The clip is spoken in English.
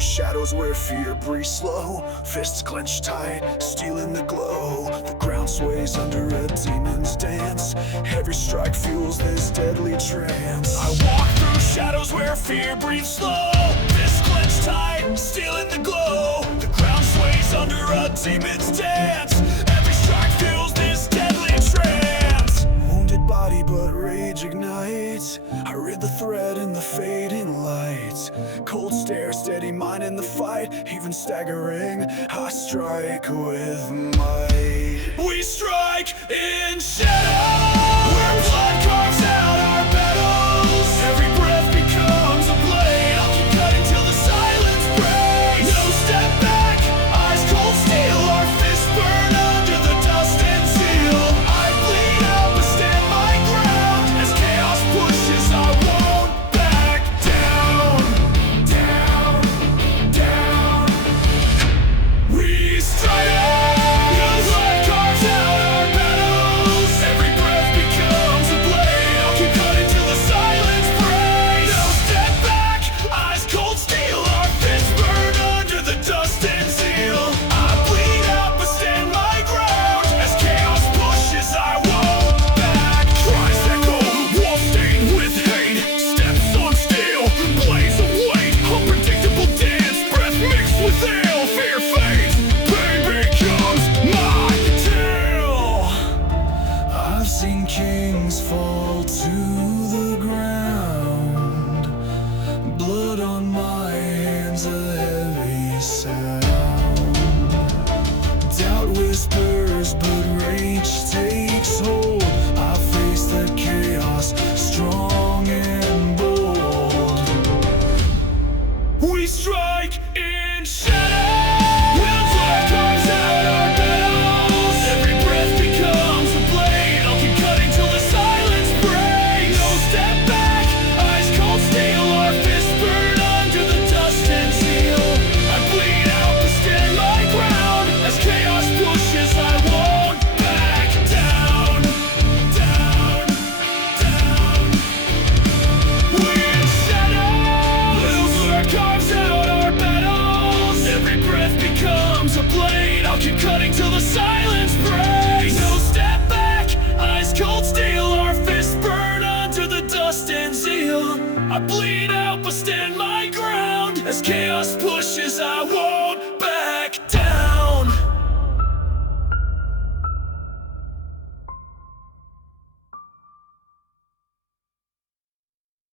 Shadows where fear breathes slow, fists clenched tight, stealing the glow. The ground sways under a demon's dance. Every strike fuels this deadly trance. I walk through shadows where fear breathes slow, fists clenched tight, stealing the glow. The ground sways under a demon's dance. Every strike fuels this deadly trance. Wounded body but rage ignites. I read the thread in the fading light. Cold stare, steady mind in the fight. Even staggering, I strike with might. We strike in shadow, where blood carves out our battles. Every breath becomes a blade. I'll keep cutting till the silence breaks. No step back, eyes cold steel. Our fists burn under the dust and seal. I bleed out but stand my ground. As chaos pushes, I won't back down. Down, down. We strike out, cause life carves out our battles. Every breath becomes a blade. I'll keep cutting till the silence breaks. No step back, eyes cold steel. Our fists burn under the dust and seal. I bleed out but stand my ground. As chaos pushes, I won't back. Cries echo, wall stained with hate. Steps on steel, blaze of weight. Unpredictable dance, breath mixed with ale. Fear fades, pain becomes my tale. I've seen kings fall to the ground. Blood on my hands, a heavy sound. Doubt whispers, but rage takes hold. I face the chaos, strong and bold. We strike in shadow, when blood carves out our battles. Every breath becomes a blade. I'll keep cutting till the silence breaks. No step back, eyes cold steel. Our fists burn under the dust and seal. I bleed out but stand my ground. As chaos pushes, I won't back down. Down, down. We in shadow, little blood carves out our battles. Every breath becomes a blade. I'll keep cutting till the silence breaks. No step back, eyes cold steel. Our fists burn under the dust and zeal. I bleed out but stand my ground. As chaos pushes, I won't